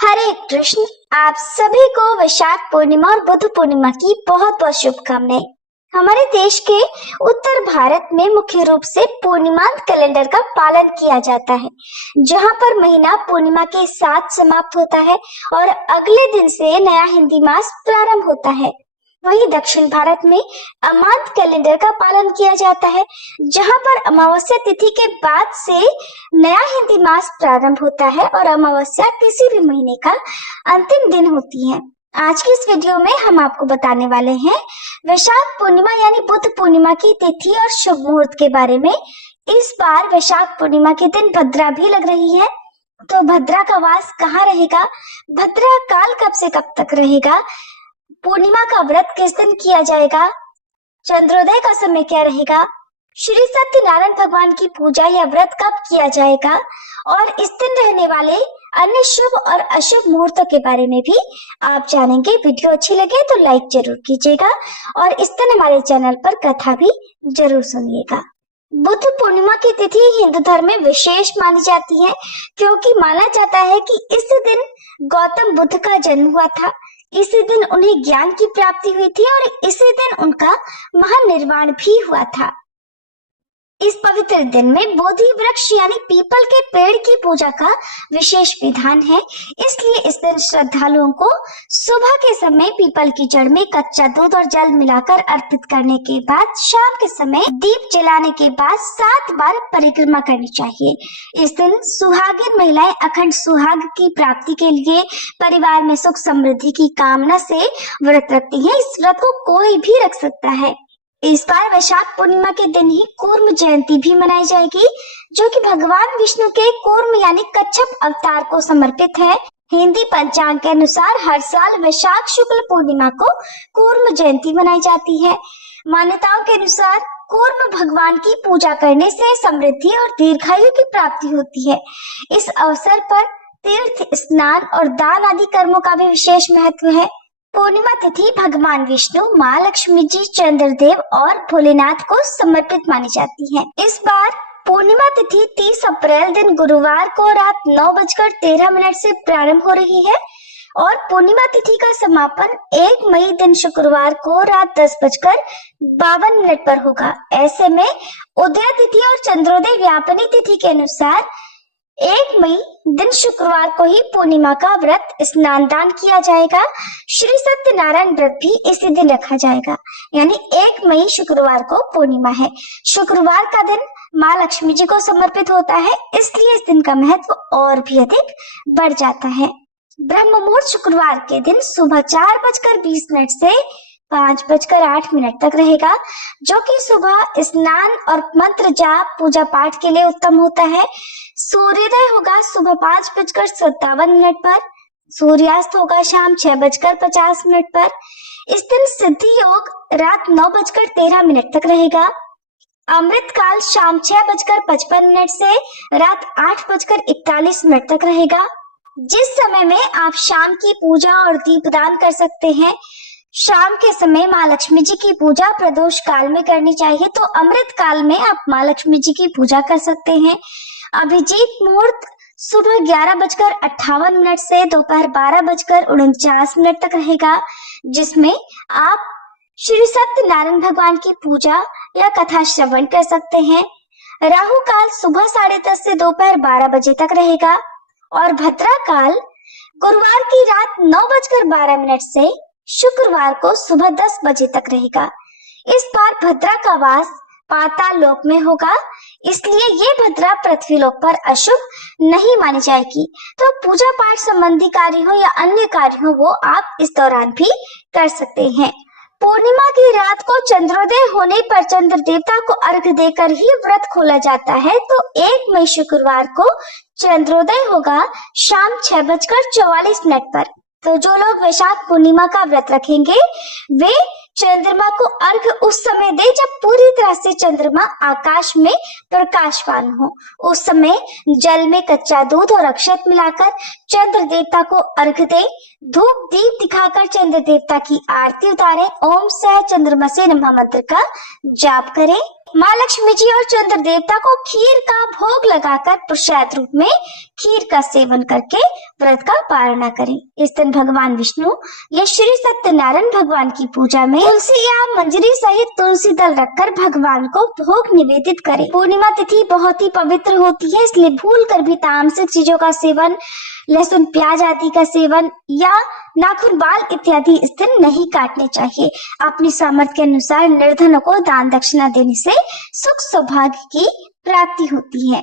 हरे कृष्ण। आप सभी को वैशाख पूर्णिमा और बुद्ध पूर्णिमा की बहुत बहुत शुभकामनाएं। हमारे देश के उत्तर भारत में मुख्य रूप से पूर्णिमांत कैलेंडर का पालन किया जाता है, जहां पर महीना पूर्णिमा के साथ समाप्त होता है और अगले दिन से नया हिंदी मास प्रारंभ होता है। वहीं दक्षिण भारत में अमांत कैलेंडर का पालन किया जाता है, जहां पर अमावस्या तिथि के बाद से नया हिंदी मास प्रारंभ होता है और अमावस्या किसी भी महीने का अंतिम दिन होती है। आज की इस वीडियो में हम आपको बताने वाले हैं वैशाख पूर्णिमा यानी बुद्ध पूर्णिमा की तिथि और शुभ मुहूर्त के बारे में। इस बार वैशाख पूर्णिमा के दिन भद्रा भी लग रही है, तो भद्रा का वास कहाँ रहेगा, भद्रा काल कब से कब तक रहेगा, पूर्णिमा का व्रत किस दिन किया जाएगा, चंद्रोदय का समय क्या रहेगा, श्री सत्यनारायण भगवान की पूजा या व्रत कब किया जाएगा और इस दिन रहने वाले अन्य शुभ और अशुभ मुहूर्तों के बारे में भी आप जानेंगे। वीडियो अच्छी लगे तो लाइक जरूर कीजिएगा और इस दिन हमारे चैनल पर कथा भी जरूर सुनिएगा। बुद्ध पूर्णिमा की तिथि हिंदू धर्म में विशेष मानी जाती है, क्योंकि माना जाता है कि इस दिन गौतम बुद्ध का जन्म हुआ था। इसी दिन उन्हें ज्ञान की प्राप्ति हुई थी और इसी दिन उनका महानिर्वाण भी हुआ था। इस पवित्र दिन में बोधि वृक्ष यानी पीपल के पेड़ की पूजा का विशेष विधान है। इसलिए इस दिन श्रद्धालुओं को सुबह के समय पीपल की जड़ में कच्चा दूध और जल मिलाकर अर्पित करने के बाद शाम के समय दीप जलाने के बाद 7 बार परिक्रमा करनी चाहिए। इस दिन सुहागिन महिलाएं अखंड सुहाग की प्राप्ति के लिए परिवार में सुख समृद्धि की कामना से व्रत रखती हैं। इस व्रत को कोई भी रख सकता है। इस बार वैशाख पूर्णिमा के दिन ही कूर्म जयंती भी मनाई जाएगी, जो कि भगवान विष्णु के कूर्म यानी कच्छप अवतार को समर्पित है। हिंदी पंचांग के अनुसार हर साल वैशाख शुक्ल पूर्णिमा को कूर्म जयंती मनाई जाती है। मान्यताओं के अनुसार कूर्म भगवान की पूजा करने से समृद्धि और दीर्घायु की प्राप्ति होती है। इस अवसर पर तीर्थ स्नान और दान आदि कर्मों का भी विशेष महत्व है। पूर्णिमा तिथि भगवान विष्णु, माँ लक्ष्मी जी, चंद्रदेव और भोलेनाथ को समर्पित मानी जाती है। इस बार पूर्णिमा तिथि 30 अप्रैल दिन गुरुवार को रात 9:13 से प्रारंभ हो रही है और पूर्णिमा तिथि का समापन 1 मई दिन शुक्रवार को रात 10:52 पर होगा। ऐसे में उदय तिथि और चंद्रोदय व्यापनी तिथि के अनुसार 1 मई दिन शुक्रवार को ही पूर्णिमा का व्रत स्नान दान किया जाएगा। श्री सत्यनारायण व्रत भी इसी दिन रखा जाएगा, यानी 1 मई शुक्रवार को पूर्णिमा है। शुक्रवार का दिन माँ लक्ष्मी जी को समर्पित होता है, इसलिए इस दिन का महत्व और भी अधिक बढ़ जाता है। ब्रह्म मुहूर्त शुक्रवार के दिन सुबह 4:20 से 5:08 तक रहेगा, जो कि सुबह स्नान और मंत्र जाप पूजा पाठ के लिए उत्तम होता है। सूर्योदय होगा सुबह 5:57 पर, सूर्यास्त होगा शाम 6:50 पर। इस दिन सिद्धि योग रात 9:13 तक रहेगा। अमृत काल शाम 6:55 से रात 8:41 तक रहेगा। जिस समय में आप शाम की पूजा और दीपदान कर सकते हैं, शाम के समय माँ लक्ष्मी जी की पूजा प्रदोष काल में करनी चाहिए, तो अमृत काल में आप माँ लक्ष्मी जी की पूजा कर सकते हैं। अभिजीत मुहूर्त सुबह 11:58 से दोपहर 12:49 तक रहेगा, जिसमें आप श्री सत्यनारायण भगवान की पूजा या कथा श्रवण कर सकते हैं। राहु काल सुबह 10:30 से दोपहर 12 बजे तक रहेगा और भद्रा काल गुरुवार की रात 9:12 से शुक्रवार को सुबह 10 बजे तक रहेगा। इस बार भद्रा का वास पाताल लोक में होगा, इसलिए ये भद्रा पृथ्वी लोक पर अशुभ नहीं मानी जाएगी। तो पूजा पाठ संबंधी कार्य हो या अन्य कार्य हो, वो आप इस दौरान भी कर सकते हैं। पूर्णिमा की रात को चंद्रोदय होने पर चंद्र देवता को अर्घ्य देकर ही व्रत खोला जाता है, तो 1 मई शुक्रवार को चंद्रोदय होगा शाम 6:44 पर। तो जो लोग वैशाख पूर्णिमा का व्रत रखेंगे वे चंद्रमा को अर्घ्य उस समय दे जब पूरी तरह से चंद्रमा आकाश में प्रकाशवान हो। उस समय जल में कच्चा दूध और अक्षत मिलाकर चंद्र देवता को अर्घ्य दे। धूप दीप दिखाकर चंद्र देवता की आरती उतारें। ओम सह चंद्रमा से नमः मंत्र का जाप करें। माँ लक्ष्मी जी और चंद्र देवता को खीर का भोग लगाकर प्रसाद रूप में खीर का सेवन करके व्रत का पालना करें। इस दिन भगवान विष्णु या श्री सत्यनारायण भगवान की पूजा में तुलसी या मंजरी सहित तुलसी दल रखकर भगवान को भोग निवेदित करें। पूर्णिमा तिथि बहुत ही पवित्र होती है, इसलिए भूल कर भी तामसिक चीजों का सेवन, लहसुन प्याज आदि का सेवन या नाखून बाल इत्यादि इस दिन नहीं काटने चाहिए। अपनी सामर्थ्य के अनुसार निर्धनों को दान दक्षिणा देने से सुख सौभाग्य की प्राप्ति होती है।